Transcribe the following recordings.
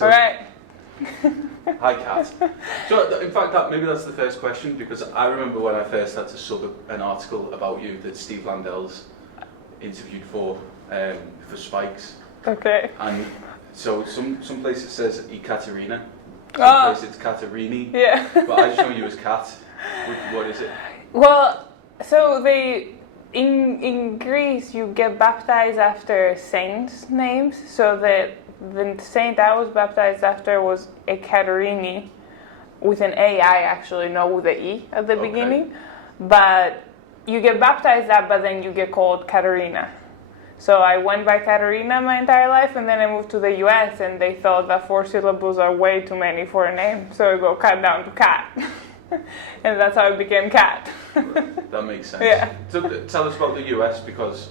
So, All right. hi, Kat. So, in fact, maybe that's the first question, because I remember when I first had to sub an article about you that Steve Landel's interviewed for Spikes. Okay. And so some places it says Katerina, some places it's Katerini. Yeah. But I just know you as Kat. What is it? Well, so in Greece you get baptized after saints' names. So the saint I was baptized after was Katerini, with an A-I actually, not with an E at the beginning. But you get baptized that, but then you get called Katerina. So I went by Katerina my entire life, and then I moved to the US, and they thought that 4 syllables are way too many for a name, so I go cut down to Kat. And that's how it became Kat. That makes sense. Yeah. So tell us about the US, because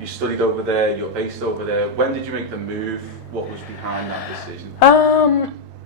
you studied over there, you're based over there. When did you make the move? What was behind that decision?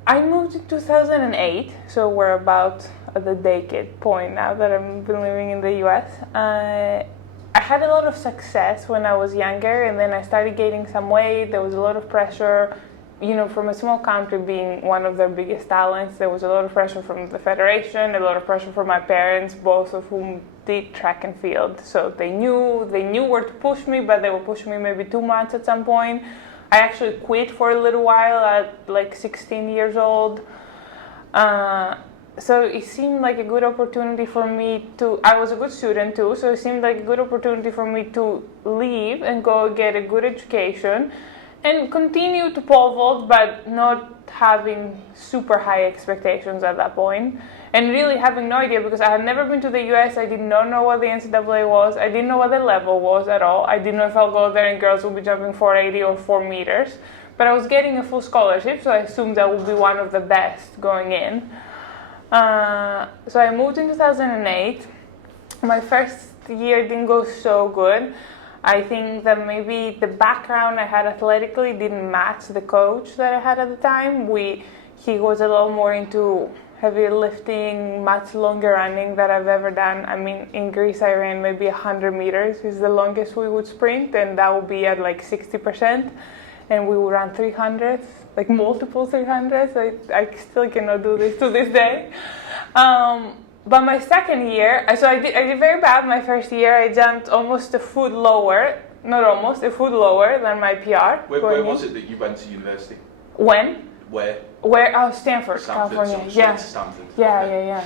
I moved in 2008, so we're about at the decade point now that I've been living in the US. I had a lot of success when I was younger, and then I started gaining some weight. There was a lot of pressure, from a small country being one of their biggest talents. There was a lot of pressure from the federation, a lot of pressure from my parents, both of whom did track and field. So they knew where to push me, but they were pushing me maybe too much at some point. I actually quit for a little while at like 16 years old. So it seemed like a good opportunity for me I was a good student too, so it seemed like a good opportunity for me to leave and go get a good education and continue to pole vault, but not having super high expectations at that point. And really having no idea, because I had never been to the US, I did not know what the NCAA was, I didn't know what the level was at all. I didn't know if I'll go there and girls will be jumping 480 or 4 meters. But I was getting a full scholarship, so I assumed I would be one of the best going in. So I moved in 2008. My first year didn't go so good. I think that maybe the background I had athletically didn't match the coach that I had at the time. He was a little more into heavy lifting, much longer running that I've ever done. I mean, in Greece I ran maybe 100 meters is the longest we would sprint, and that would be at like 60%. And we would run 300s, like multiple 300s. I still cannot do this to this day. But my second year, so I did very bad my first year. I jumped almost a foot lower, not almost, a foot lower than my PR. Where was it that you went to university? When? Where? Oh, Stanford, California. So Yeah. Stanford. Yeah, Okay. yeah.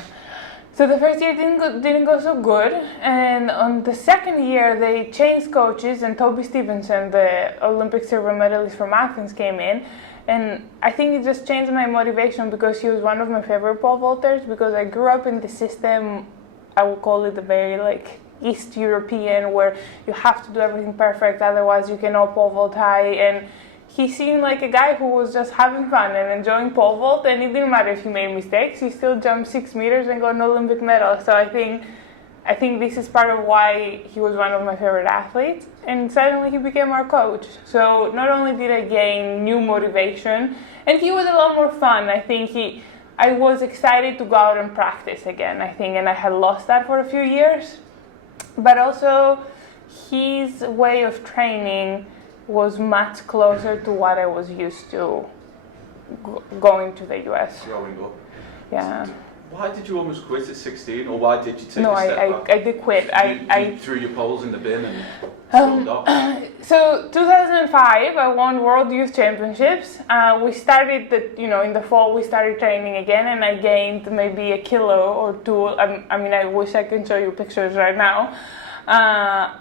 So the first year didn't go so good, and on the second year they changed coaches, and Toby Stevenson, the Olympic silver medalist from Athens, came in, and I think it just changed my motivation because he was one of my favorite pole vaulters, because I grew up in the system, I would call it the very East European, where you have to do everything perfect, otherwise you cannot pole vault high, and he seemed like a guy who was just having fun and enjoying pole vault, and it didn't matter if he made mistakes. He still jumped 6 meters and got an Olympic medal. So I think this is part of why he was one of my favorite athletes. And suddenly he became our coach. So not only did I gain new motivation, and he was a lot more fun. I was excited to go out and practice again, and I had lost that for a few years. But also his way of training was much closer to what I was used to going to the US. Growing up. Yeah. Why did you almost quit at 16, or why did you take No, a step back? I did quit. You threw your poles in the bin and stormed off? So 2005, I won World Youth Championships. We started in the fall we started training again, and I gained maybe 1 kilo or 2. I wish I can show you pictures right now.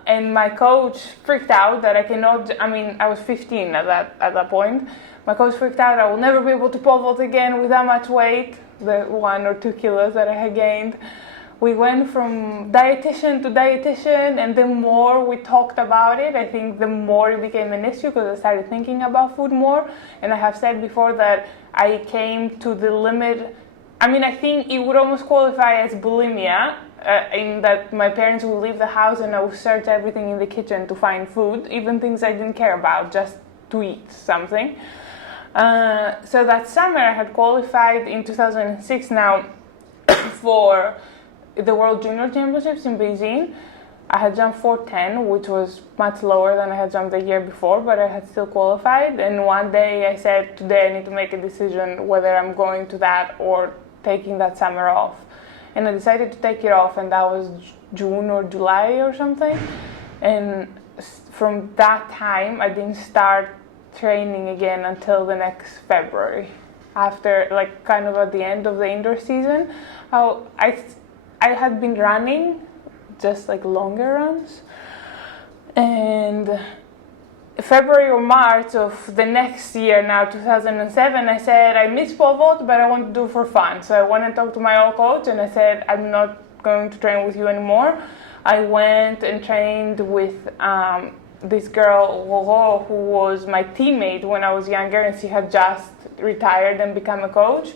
And my coach freaked out that I cannot. I was 15 at that point. My coach freaked out. I will never be able to pole vault again with that much weight, the 1 or 2 kilos that I had gained. We went from dietitian to dietitian, and the more we talked about it, I think the more it became an issue, because I started thinking about food more. And I have said before that I came to the limit. I think it would almost qualify as bulimia. In that my parents would leave the house and I would search everything in the kitchen to find food, even things I didn't care about, just to eat something. So that summer I had qualified in 2006 now for the World Junior Championships in Beijing. I had jumped 410, which was much lower than I had jumped the year before, but I had still qualified. And one day I said, today I need to make a decision whether I'm going to that or taking that summer off. And I decided to take it off, and that was June or July or something. And from that time, I didn't start training again until the next February. After, like, kind of at the end of the indoor season, I had been running, just like longer runs, and February or March of the next year, now 2007, I said I miss pole vault, but I want to do it for fun. So I went and talked to my old coach, and I said I'm not going to train with you anymore. I went and trained with this girl, Roro, who was my teammate when I was younger, and she had just retired and become a coach.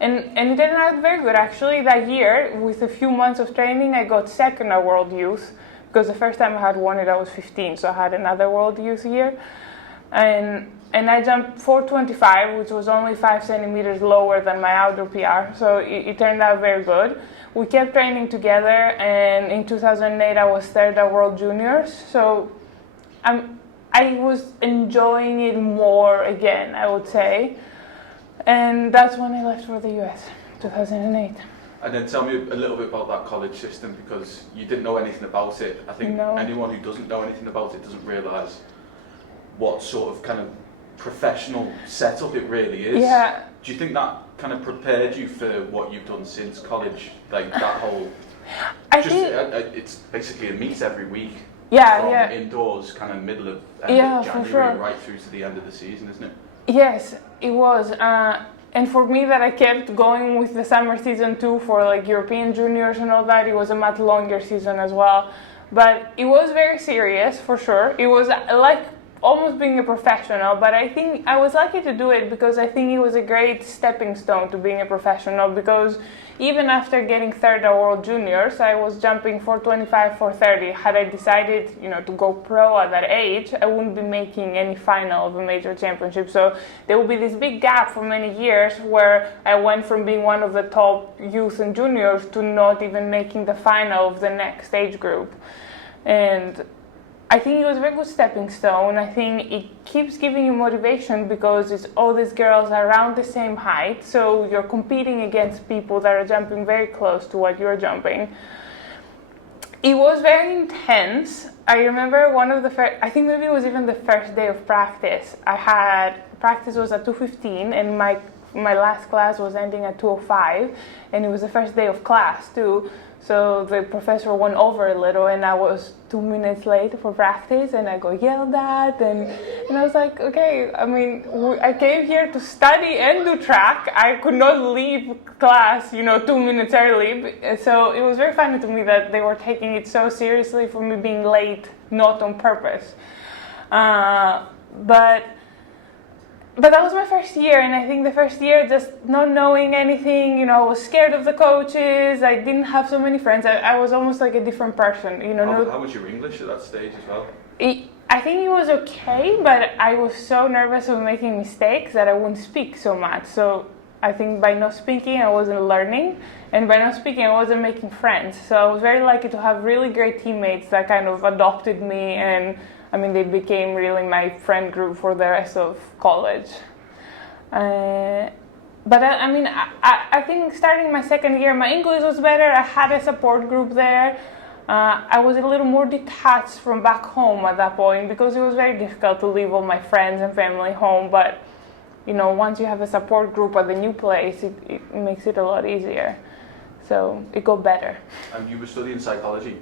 And it turned out very good, actually. That year, with a few months of training, I got second at World Youth, because the first time I had won it, I was 15, so I had another World Youth year. And I jumped 425, which was only 5 centimeters lower than my outdoor PR, so it turned out very good. We kept training together, and in 2008, I was third at World Juniors, so I was enjoying it more again, I would say. And that's when I left for the US, 2008. And then tell me a little bit about that college system, because you didn't know anything about it. I think anyone who doesn't know anything about it doesn't realise what sort of kind of professional setup it really is. Yeah. Do you think that kind of prepared you for what you've done since college? Like that whole, it's basically a meet every week. Yeah, from indoors, kind of middle of January, right through to the end of the season, isn't it? Yes, it was. And for me, that I kept going with the summer season too, for like European juniors and all that, it was a much longer season as well. But it was very serious, for sure. It was like almost being a professional, but I think I was lucky to do it because I think it was a great stepping stone to being a professional, because even after getting third at World Juniors, I was jumping 425, 430. Had I decided, to go pro at that age, I wouldn't be making any final of a major championship. So there will be this big gap for many years where I went from being one of the top youth and juniors to not even making the final of the next age group. And I think it was a very good stepping stone. I think it keeps giving you motivation because it's all these girls around the same height, so you're competing against people that are jumping very close to what you're jumping. It was very intense. I remember one of the first, I think maybe it was even the first day of practice. Practice was at 2:15 and my last class was ending at 2:05, and it was the first day of class too. So the professor went over a little, and I was 2 minutes late for practice, and I got yelled at, and I was like, okay, I mean, I came here to study and do track. I could not leave class, 2 minutes early. So it was very funny to me that they were taking it so seriously for me being late, not on purpose. But that was my first year, and I think the first year, just not knowing anything, I was scared of the coaches. I didn't have so many friends. I was almost like a different person, How was your English at that stage as well? I think it was okay, but I was so nervous of making mistakes that I wouldn't speak so much. So I think by not speaking, I wasn't learning, and by not speaking, I wasn't making friends. So I was very lucky to have really great teammates that kind of adopted me, and they became really my friend group for the rest of college. But I think starting my second year, my English was better. I had a support group there. I was a little more detached from back home at that point because it was very difficult to leave all my friends and family home. But, once you have a support group at the new place, it makes it a lot easier. So it got better. And you were studying psychology?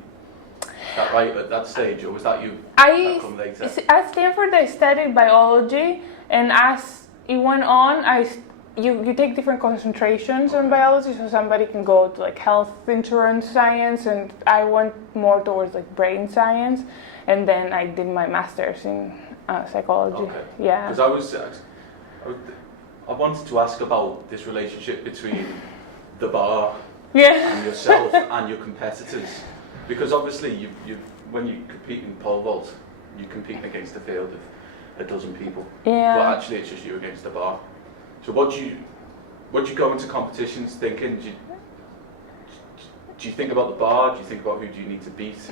Is that right at that stage, or was that you? At Stanford, I studied biology, and as it went on, you take different concentrations on biology, so somebody can go to like health insurance science, and I went more towards like brain science, and then I did my master's in psychology. Okay. Yeah. Because I wanted to ask about this relationship between the bar and yourself and your competitors. Because obviously, when you compete in pole vault, you're competing against a field of a dozen people. Yeah. But actually, it's just you against the bar. So what do you go into competitions thinking? Do you think about the bar? Do you think about who do you need to beat?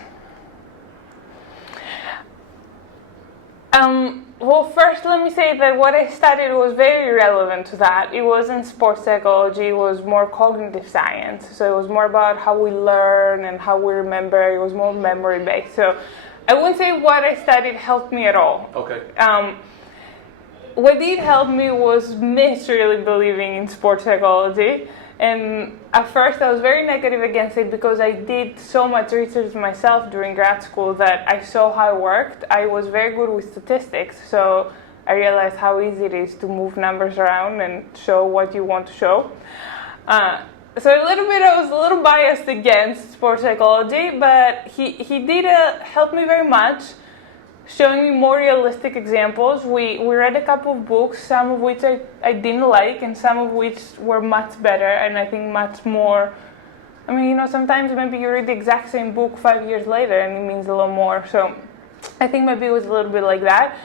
Well, first let me say that what I studied was very relevant to that. It wasn't sports psychology, it was more cognitive science. So it was more about how we learn and how we remember. It was more memory based. So I wouldn't say what I studied helped me at all. Okay. What did help me was miss really believing in sports psychology. And at first I was very negative against it because I did so much research myself during grad school that I saw how it worked. I was very good with statistics, so I realized how easy it is to move numbers around and show what you want to show. So a little bit, I was a little biased against sports psychology, but he did help me very much, showing me more realistic examples. We read a couple of books, some of which I didn't like and some of which were much better and I think much more. I mean, sometimes maybe you read the exact same book 5 years later and it means a lot more. So I think maybe it was a little bit like that.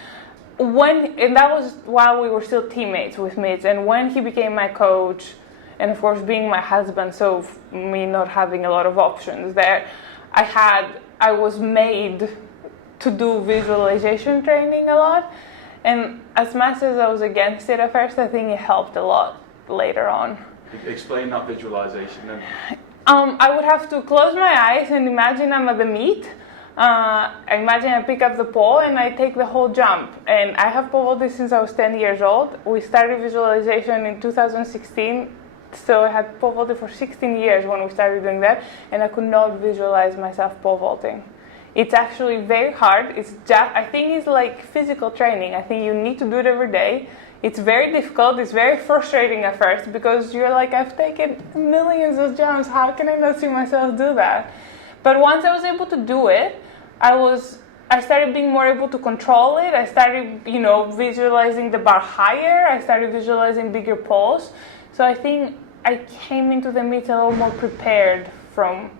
And that was while we were still teammates with Mitch, and when he became my coach, and of course being my husband, so me not having a lot of options there, I was made to do visualization training a lot, and as much as I was against it at first, I think it helped a lot later on. Explain that visualization then. I would have to close my eyes and imagine I'm at the meet. Imagine I pick up the pole and I take the whole jump, and I have pole vaulted since I was 10 years old. We started visualization in 2016, so I had pole vaulted for 16 years when we started doing that, and I could not visualize myself pole vaulting. It's actually very hard. I think it's like physical training. I think you need to do it every day. It's very difficult. It's very frustrating at first because you're like, I've taken millions of jumps. How can I not see myself do that? But once I was able to do it, I started being more able to control it. I started, visualizing the bar higher. I started visualizing bigger poles. So I think I came into the meet a little more prepared from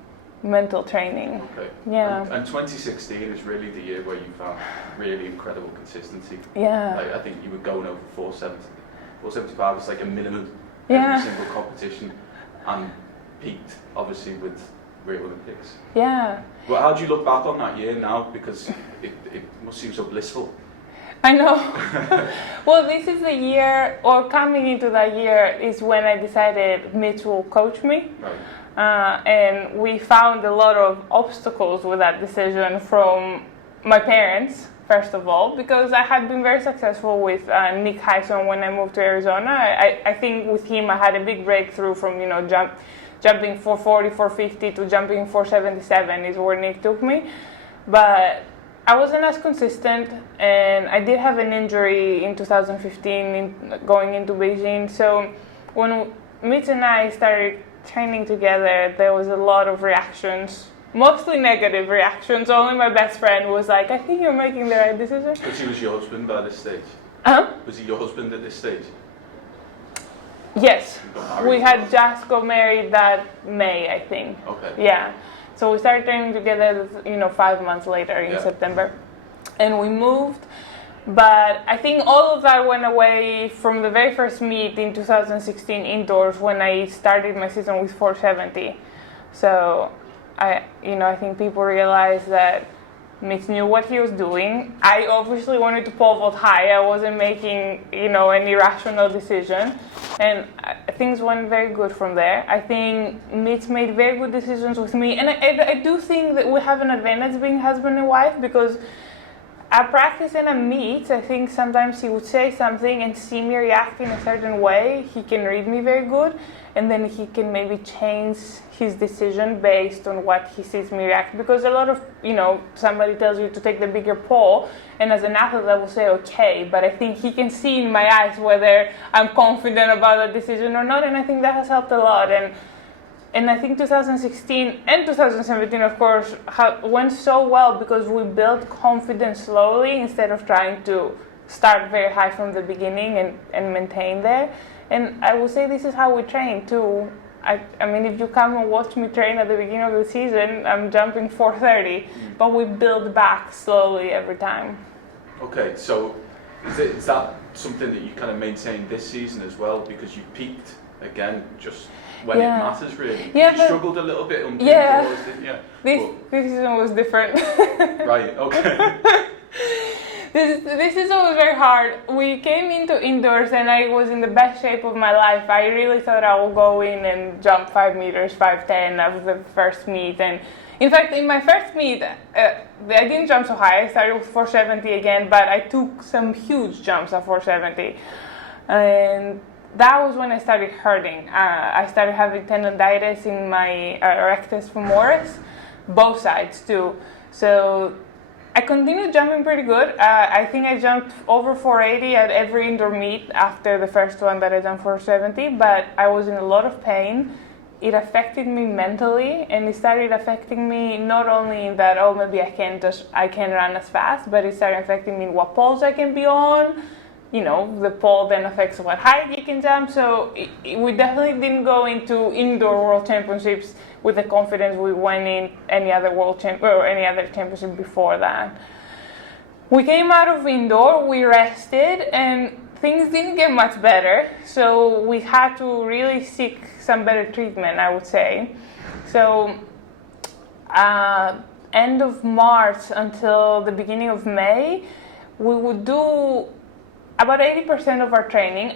mental training. Okay. Yeah. And 2016 is really the year where you found really incredible consistency. Yeah. I think you were going over 475 is like a minimum Yeah. every single competition, and peaked obviously with Rio Olympics. Yeah. Well, how do you look back on that year now? Because it must seem so blissful. I know. Well, this is the year, or coming into that year, is when I decided Mitch will coach me. Right. And we found a lot of obstacles with that decision from my parents, first of all, because I had been very successful with Nick Hyson when I moved to Arizona. I think with him I had a big breakthrough from, jumping 440, 450 to jumping 477 is where Nick took me. But I wasn't as consistent, and I did have an injury in 2015 going into Beijing. So when Mitch and I started training together, there was a lot of reactions, mostly negative reactions. Only my best friend was like, I think you're making the right decision. Because he was your husband by this stage? Uh-huh. Was he your husband at this stage? Yes. We had just got married that May, I think. Okay. Yeah. So we started training together, 5 months later in September. And we moved. But I think all of that went away from the very first meet in 2016 indoors when I started my season with 470. So I think people realized that Mitch knew what he was doing. I obviously wanted to pole vault high. I wasn't making, an irrational decision. And things went very good from there. I think Mitch made very good decisions with me. And I do think that we have an advantage being husband and wife, because at practice and at meets, I think sometimes he would say something and see me react in a certain way. He can read me very good, and then he can maybe change his decision based on what he sees me react. Because a lot of, somebody tells you to take the bigger pole, and as an athlete I will say okay, but I think he can see in my eyes whether I'm confident about that decision or not, and I think that has helped a lot. And I think 2016 and 2017, of course, went so well because we built confidence slowly instead of trying to start very high from the beginning and maintain there. And I would say this is how we train too. I mean, if you come and watch me train at the beginning of the season, I'm jumping 430, but we build back slowly every time. Okay, so is that something that you kind of maintained this season as well? Because you peaked again just when it matters, really. Yeah, you struggled a little bit indoors, didn't you? This season was different. Right, okay. This is always very hard. We came into indoors and I was in the best shape of my life. I really thought I would go in and jump 5 meters, 5'10" of the first meet. And in fact, in my first meet, I didn't jump so high. I started with 470 again, but I took some huge jumps at 470. And that was when I started hurting. I started having tendonitis in my rectus femoris, both sides too. So I continued jumping pretty good. I think I jumped over 480 at every indoor meet after the first one that I done 470, but I was in a lot of pain. It affected me mentally, and it started affecting me not only in that, oh, maybe I can't run as fast, but it started affecting me what poles I can be on. You know, the pole then affects what height you can jump. So we definitely didn't go into indoor world championships with the confidence we went in any other any other championship before that. We came out of indoor, we rested, and things didn't get much better. So we had to really seek some better treatment, I would say. So end of March until the beginning of May, we would do about 80% of our training.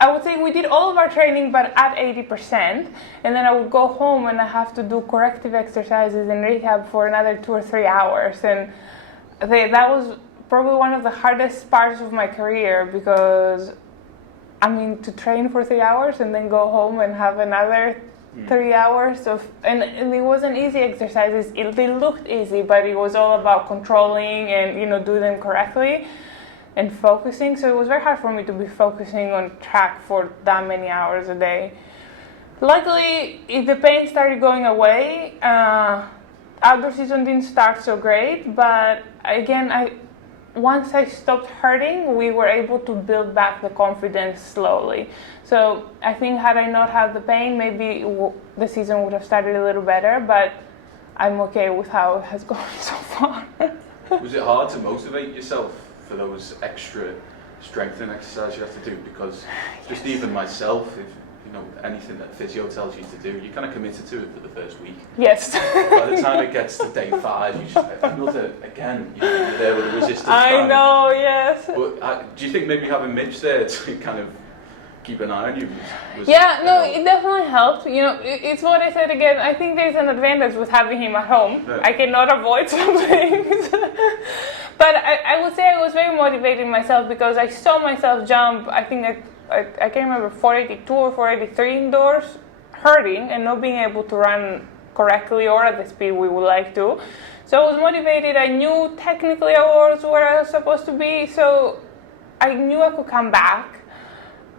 I would say we did all of our training, but at 80%. And then I would go home and I have to do corrective exercises and rehab for another 2 or 3 hours. And that was probably one of the hardest parts of my career, because to train for 3 hours and then go home and have another 3 hours and it wasn't easy exercises. They looked easy, but it was all about controlling and do them correctly and focusing. So it was very hard for me to be focusing on track for that many hours a day. Luckily, the pain started going away. Outdoor season didn't start so great, but again, once I stopped hurting, we were able to build back the confidence slowly. So I think had I not had the pain, maybe the season would have started a little better, but I'm okay with how it has gone so far. Was it hard to motivate yourself for those extra strengthening exercises you have to do? Because just even myself, if anything that physio tells you to do, you're kind of committed to it for the first week. Yes. By the time it gets to day 5, you just another again. You're there with the resistance. I know, yes. But do you think maybe having Mitch there to kind of keep an eye on you was it definitely helped. It's what I said again. I think there's an advantage with having him at home. Yeah. I cannot avoid some things. But I would say I was very motivating myself, because I saw myself jump, I think I can't remember, 482 or 483 indoors, hurting and not being able to run correctly or at the speed we would like to. So I was motivated. I knew technically I was where I was supposed to be, so I knew I could come back.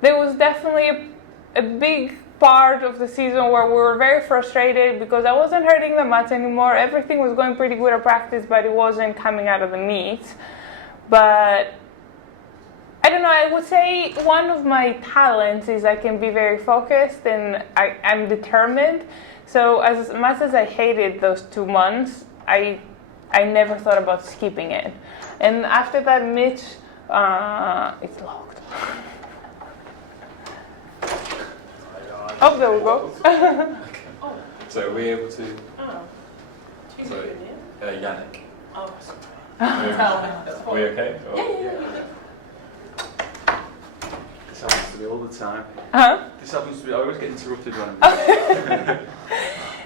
There was definitely a big part of the season where we were very frustrated because I wasn't hurting that much anymore. Everything was going pretty good at practice, but it wasn't coming out of the meets. But I don't know, I would say one of my talents is I can be very focused and I'm determined. So as much as I hated those 2 months, I never thought about skipping it. And after that, Mitch, it's locked. Oh, there we go. So are we able to? Oh. Sorry, Yannick. Oh, Are we okay? Or, yeah. This happens to me all the time. Uh-huh. This happens to me. I always get interrupted when I'm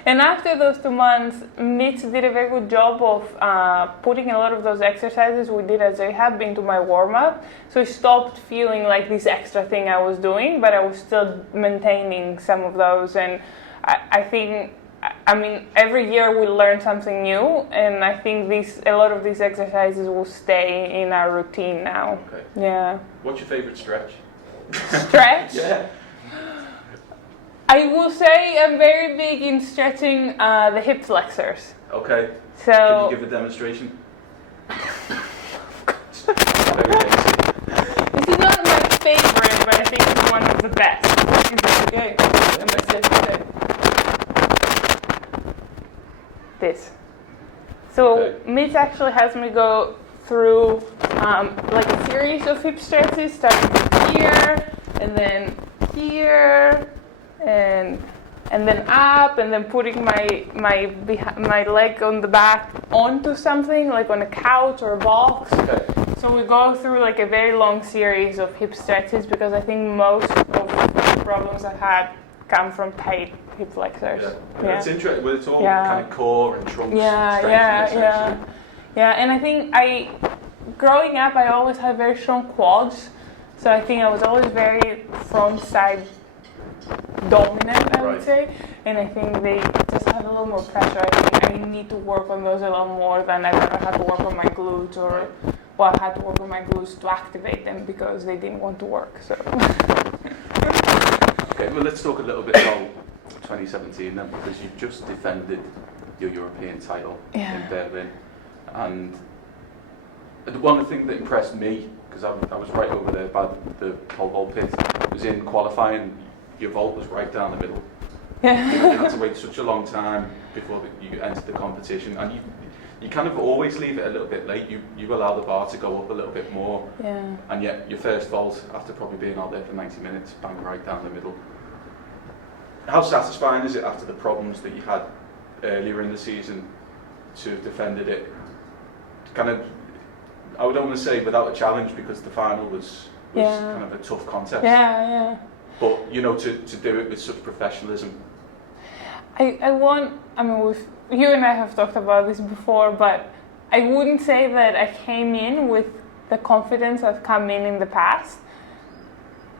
And after those 2 months, Mitch did a very good job of putting a lot of those exercises we did as rehab into my warm-up. So I stopped feeling like this extra thing I was doing, but I was still maintaining some of those. And I think, every year we learn something new, and I think a lot of these exercises will stay in our routine now. Okay. Yeah. What's your favourite stretch? Stretch? Yeah. I will say I'm very big in stretching the hip flexors. Okay. So can you give a demonstration? Very basic. this is not my favorite, but I think it's one of the best. Is it okay? This. So Okay. Mitch actually has me go through like a series of hip stretches, starting from here, and then here, and then up, and then putting my leg on the back onto something, like on a couch or a box. Okay. So we go through like a very long series of hip stretches because I think most of the problems I had come from tight hip flexors. It's interesting. Well, it's all kind of core and trunk Yeah. And I think growing up, I always had very strong quads. So I think I was always very front side dominant, I would say. And I think they just have a little more pressure. I think I need to work on those a lot more than I've ever had to work on my glutes I had to work on my glutes to activate them because they didn't want to work. So. Okay, well, let's talk a little bit about 2017 then, because you've just defended your European title in Berlin. And one thing that impressed me, because I was right over there by the pole vault pit, was in qualifying, your vault was right down the middle. You had to wait such a long time before you entered the competition, and you kind of always leave it a little bit late. You allow the bar to go up a little bit more, and yet your first vault, after probably being out there for 90 minutes, bang right down the middle. How satisfying is it after the problems that you had earlier in the season to have defended it? Kind of, I would only say without a challenge, because the final was kind of a tough contest. But to do it with such professionalism. You and I have talked about this before, but I wouldn't say that I came in with the confidence I've come in the past.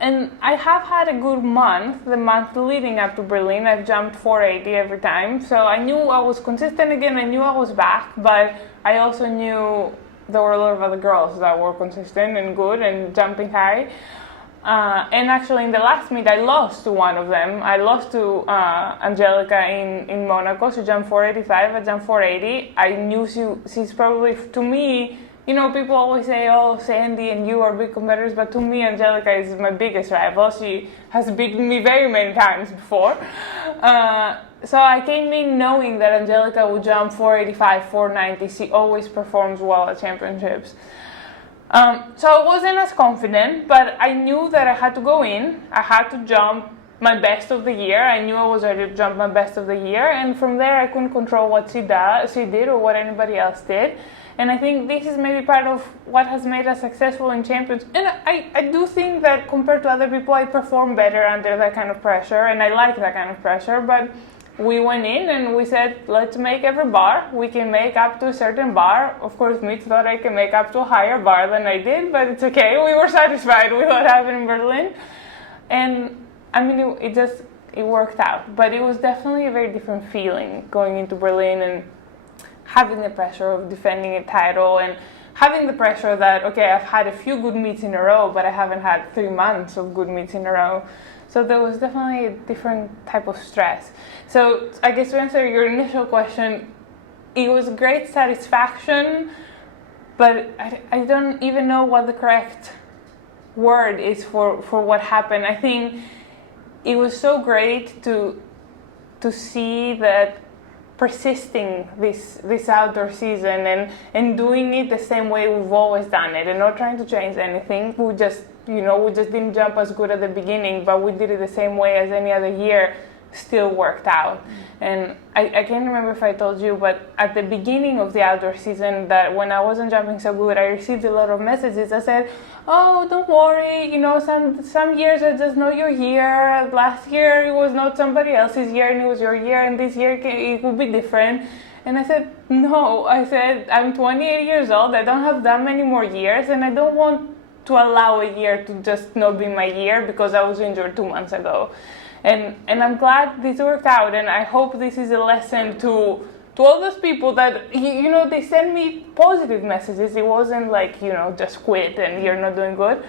And I have had a good month, the month leading up to Berlin. I've jumped 480 every time. So I knew I was consistent again, I knew I was back, but I also knew there were a lot of other girls that were consistent and good and jumping high. And actually in the last meet I lost to one of them. I lost to Angelica in Monaco. She jumped 485, I jumped 480. I knew she's probably, to me, people always say, oh, Sandy and you are big competitors, but to me Angelica is my biggest rival. She has beaten me very many times before. So I came in knowing that Angelica would jump 485, 490. She always performs well at championships. So I wasn't as confident, but I knew that I had to go in. I had to jump my best of the year. I knew I was ready to jump my best of the year, and from there I couldn't control what she did or what anybody else did. And I think this is maybe part of what has made us successful in champions. And I do think that compared to other people, I perform better under that kind of pressure, and I like that kind of pressure. But we went in and we said, let's make every bar. We can make up to a certain bar. Of course, Mitch thought I can make up to a higher bar than I did, but it's okay. We were satisfied with what happened in Berlin. And I mean, it worked out. But it was definitely a very different feeling going into Berlin and having the pressure of defending a title and having the pressure that, okay, I've had a few good meets in a row, but I haven't had 3 months of good meets in a row. So there was definitely a different type of stress. So I guess to answer your initial question, it was great satisfaction, but I don't even know what the correct word is for what happened. I think it was so great to see that persisting this outdoor season and doing it the same way we've always done it and not trying to change anything. We just didn't jump as good at the beginning, but we did it the same way as any other year, still worked out. And I can't remember if I told you, but at the beginning of the outdoor season, that when I wasn't jumping so good, I received a lot of messages that said, oh, don't worry, some years are just not your year. Last year it was not somebody else's year and it was your year, and this year it will be different. And I said, no, I'm 28 years old, I don't have that many more years, and I don't want to allow a year to just not be my year because I was injured 2 months ago. And I'm glad this worked out, and I hope this is a lesson to all those people that, they send me positive messages. It wasn't like, just quit and you're not doing good.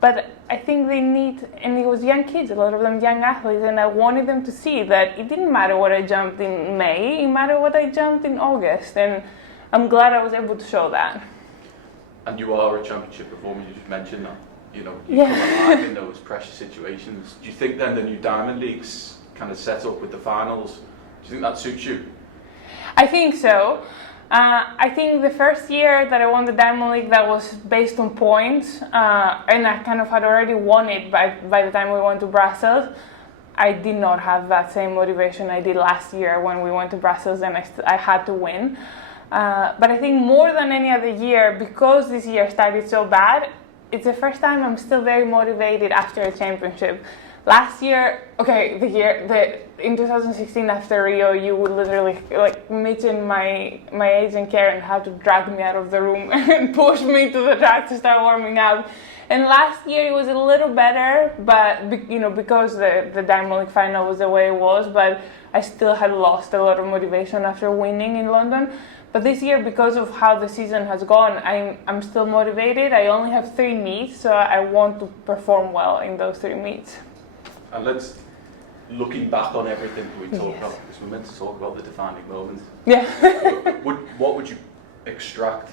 But I think they need, and it was young kids, a lot of them young athletes, and I wanted them to see that it didn't matter what I jumped in May, it mattered what I jumped in August, and I'm glad I was able to show that. And you are a championship performer, you just mentioned that. You come alive in those pressure situations. Do you think then the new Diamond League's kind of set up with the finals, do you think that suits you? I think so. I think the first year that I won the Diamond League, that was based on points, and I kind of had already won it by the time we went to Brussels. I did not have that same motivation I did last year when we went to Brussels and I had to win. But I think more than any other year, because this year started so bad, it's the first time I'm still very motivated after a championship. Last year, in 2016 after Rio, you would literally, like, Mitch and my agent Karen had to drag me out of the room and push me to the track to start warming up. And last year it was a little better, but because the Diamond League final was the way it was, but I still had lost a lot of motivation after winning in London. But this year, because of how the season has gone, I'm still motivated. I only have 3 meets, so I want to perform well in those 3 meets. And looking back on everything we talked about, because we're meant to talk about the defining moments. Yeah. What would you extract,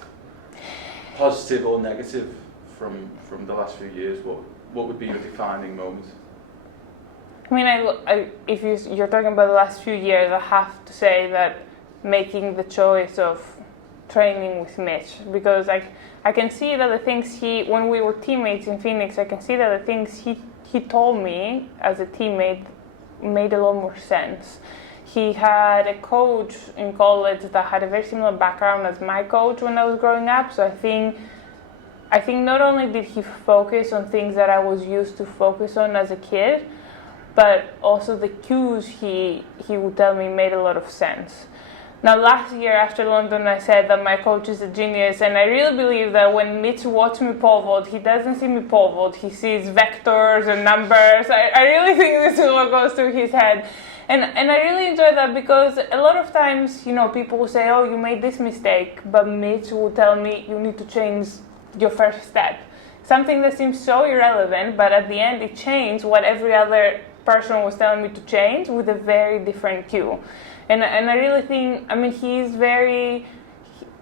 positive or negative, from the last few years? What would be your defining moment? I mean, if you're talking about the last few years, I have to say that making the choice of training with Mitch, because I can see that the things when we were teammates in Phoenix, I can see that the things he told me as a teammate made a lot more sense. He had a coach in college that had a very similar background as my coach when I was growing up, so I think not only did he focus on things that I was used to focus on as a kid, but also the cues he would tell me made a lot of sense. Now, last year after London, I said that my coach is a genius, and I really believe that when Mitch watches me pole vault, he doesn't see me pole vault, he sees vectors and numbers. I really think this is what goes through his head. And I really enjoy that, because a lot of times, people will say, oh, you made this mistake, but Mitch will tell me you need to change your first step. Something that seems so irrelevant, but at the end it changed what every other person was telling me to change with a very different cue. And I really think, he's very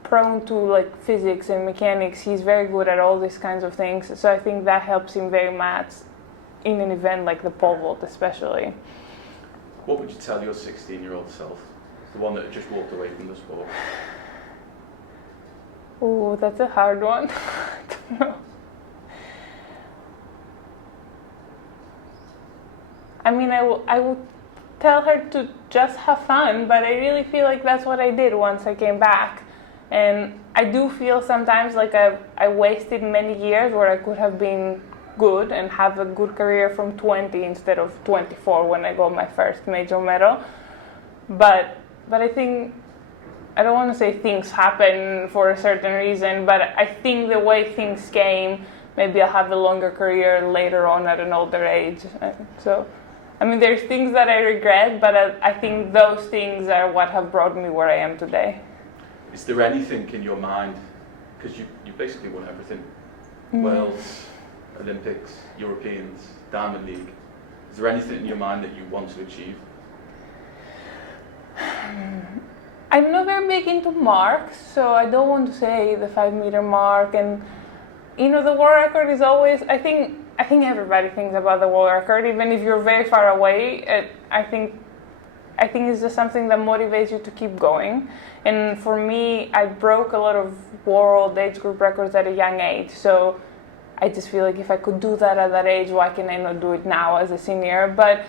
prone to like physics and mechanics. He's very good at all these kinds of things. So I think that helps him very much in an event like the pole vault especially. What would you tell your 16-year-old self, the one that had just walked away from the sport? Oh, that's a hard one. I don't know. I would tell her to just have fun, but I really feel like that's what I did once I came back. And I do feel sometimes like I wasted many years where I could have been good and have a good career from 20 instead of 24 when I got my first major medal. But I think, I don't want to say things happen for a certain reason, but I think the way things came, maybe I'll have a longer career later on at an older age. So, there's things that I regret, but I think those things are what have brought me where I am today. Is there anything in your mind, because you basically won everything, Worlds, Olympics, Europeans, Diamond League, is there anything in your mind that you want to achieve? I'm not very big into marks, so I don't want to say the 5-meter mark. And the world record is always, I think everybody thinks about the world record, even if you're very far away. I think it's just something that motivates you to keep going. And for me, I broke a lot of world age group records at a young age, so I just feel like if I could do that at that age, why can I not do it now as a senior? But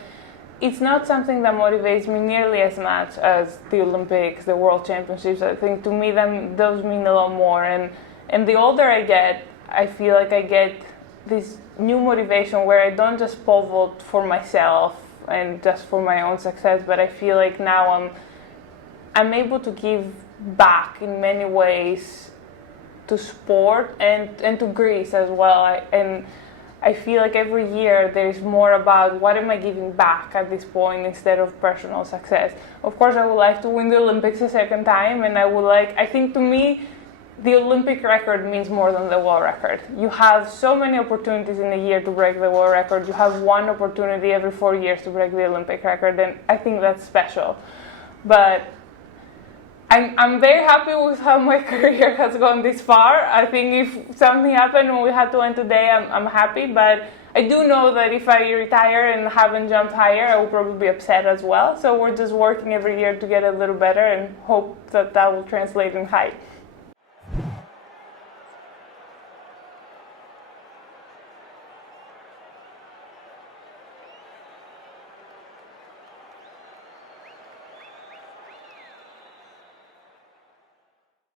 it's not something that motivates me nearly as much as the Olympics, the World Championships. I think to me those mean a lot more. And the older I get, I feel like I get this new motivation where I don't just pole vault for myself and just for my own success, but I feel like now I'm able to give back in many ways to sport and to Greece as well. I feel like every year there's more about what am I giving back at this point instead of personal success. Of course, I would like to win the Olympics a second time, and I think to me, the Olympic record means more than the world record. You have so many opportunities in a year to break the world record. You have one opportunity every 4 years to break the Olympic record, and I think that's special. But I'm very happy with how my career has gone this far. I think if something happened when we had to end today, I'm happy. But I do know that if I retire and haven't jumped higher, I will probably be upset as well. So we're just working every year to get a little better and hope that will translate in height.